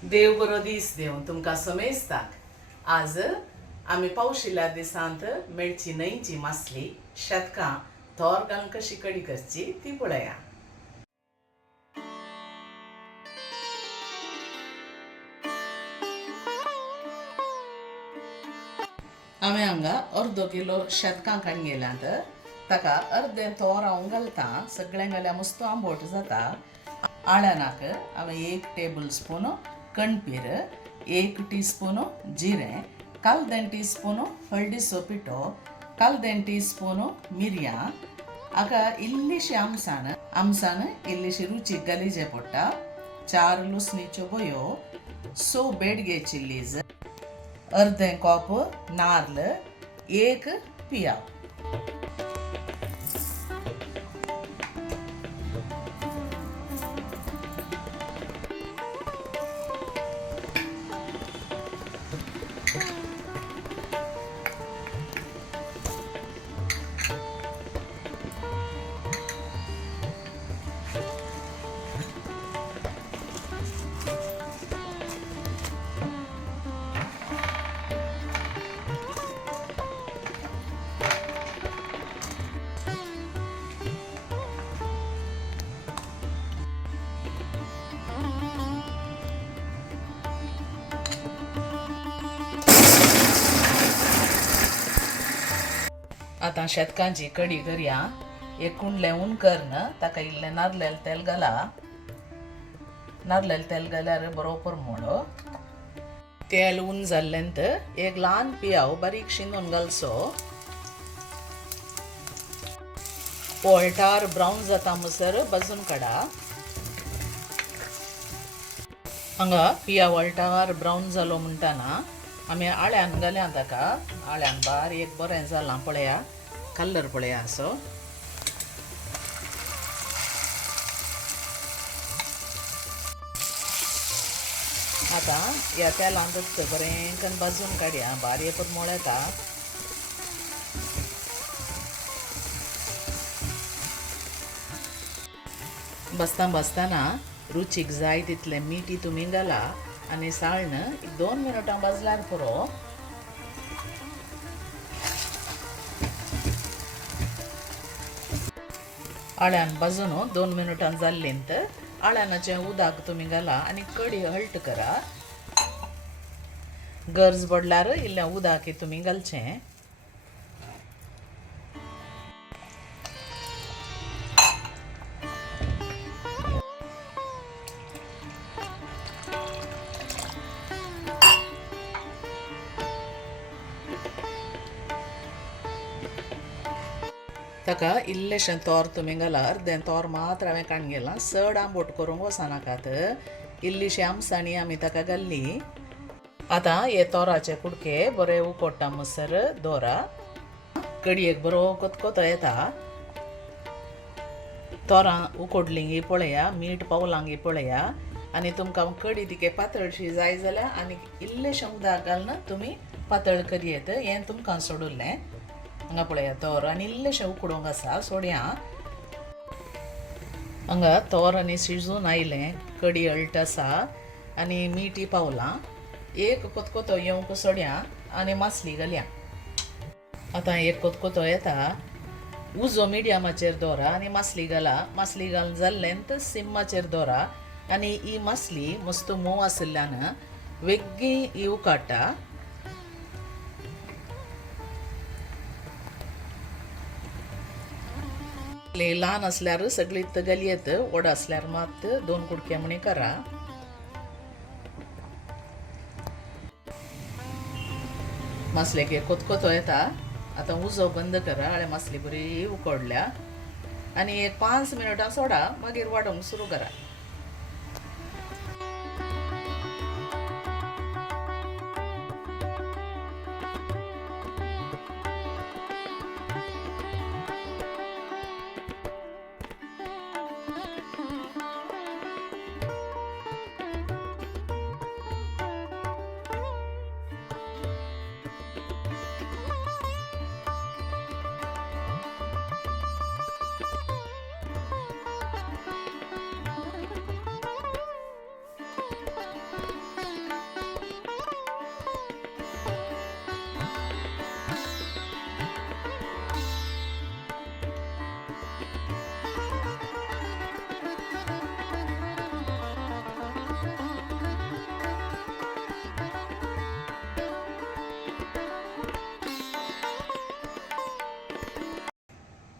देव बरो दीस देव तुमकां समेस्ताक. आज आमी पावशिल्ल्या दिसांत मेळची न्हंयची मासली शेतकां थोर घालून कशी कडी करची ती पळया. आमी हांगा अर्दो किलो शेतकां काडून गेल्यात. ताका अर्दें तोर हांव घालता. सगळें घाल्यार मस्त आंबट जाता. आळ्यानाक हांवें 1 टेबल स्पून कणपीर, 1 टीस्पून जिरें, 1/4 टीस्पून हळदीचो पिठो, 1/4 टीस्पून मिरयां, हाका इल्लीशी आमसाण इल्लीशी रुचीक घालिचें पडटा. 4 लसणीच्यो बयो, 6 बेडगे चिल्लीज, अर्दें कप नाल्ल, 1 पियाव. आतां शेतकांची कडी करया. एक कुंडलें ऊन करन, ताका इल्लें नारलेलें तेल घाला. नारलेलें तेल घाल्यार बरो परमळो. तेल ऊन जाल्लेंत एक ल्हान पियाव बारीक शिनून घालचो. पोळटार ब्रावन जाता म्हणसर भाजून काडा. हांगा पियाव वळटार ब्रावन जालो म्हणटाना आमी आळ्यान घाल्या. ताका आळ्यान बारीक बरें जालां पळया. कलर पळया असो. आतां ह्या तेलांत बरें करून भाजून काडया. बारीक परमळ येता. भाजताना रुचीक जाय तितलें मीठ तुमी घाला आनी साळण 2 मिनटां भाजल्यार पुरो. आळ्यान भाजून 2 मिनटां जाल्लींत आळ्यानाचें उदक तुमी घाला आनी कडी हळट करा. गरज पडल्यार इल्लें उदक तुमी घालचें. ताका इल्लेशें तोर तुमी घाला. अर्दें तोर मात्र हांवें काडून गेलां. चड आंबट करूंक वचनाकात. इल्लीशी आमसाणी आमी ताका घाल्ली. आतां हे तोराचे कुडके बरे उकडटा म्हणसर दवरा. कडयेक बरो कोतकोतो येता. तोरां उकडलीं पळया, मीठ पावलां पळया. आनी तुमकां कडी तिके पातळशी जाय जाल्यार आनी इल्लेशें उदक घालून तुमी पातळ करयेत. हें तुमकां सोडुल्लें. हांगा पळया तोर आनी इल्लेशें उकडूंक आसा. सोड्या. हांगा तोर आनी शिजून आयलें. कडी हळट आसा आनी मीठ पावलां. एक कोतकोतो येवंक सोड्या आनी मासली घालया. आतां एक कोतकोतो येता. उजो मिडियमाचेर दवरा आनी मासली घाला. मासली घालून जाल्लेंत सिम्माचेर दवरा आनी ही मासली मस्त मोव आशिल्ल्यान वेग्गी ही उकाडटा. ल्हान असल्यार सगळी घालयेत. व्हड असल्यार मात 2 कुडके म्हणी करा. मासलेक एक कोतकोतो येता. आतां उजो बंद करा. आळे मासली बरी उकडल्या आनी एक 5 मिनटां सोडा. मागीर वाडोवंक सुरू करा.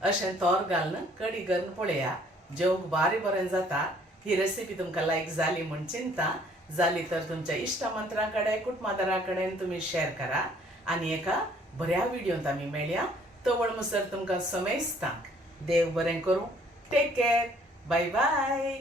अशें तोर घालून कडी करून पळया. जेवंक बारी बरें जाता. ही रेसिपी तुमकां लायक जाली म्हूण चिंता. जाली तर तुमच्या इश्टमंत्रा कडेन कुटुंबादारा कडेन तुम्ही शेअर करा. आनी एका बऱ्या व्हिडिओंत आमी मेळया. तवळ मुसर तुमकां समेस्तांक देव बरें करूं. Take care. Bye bye.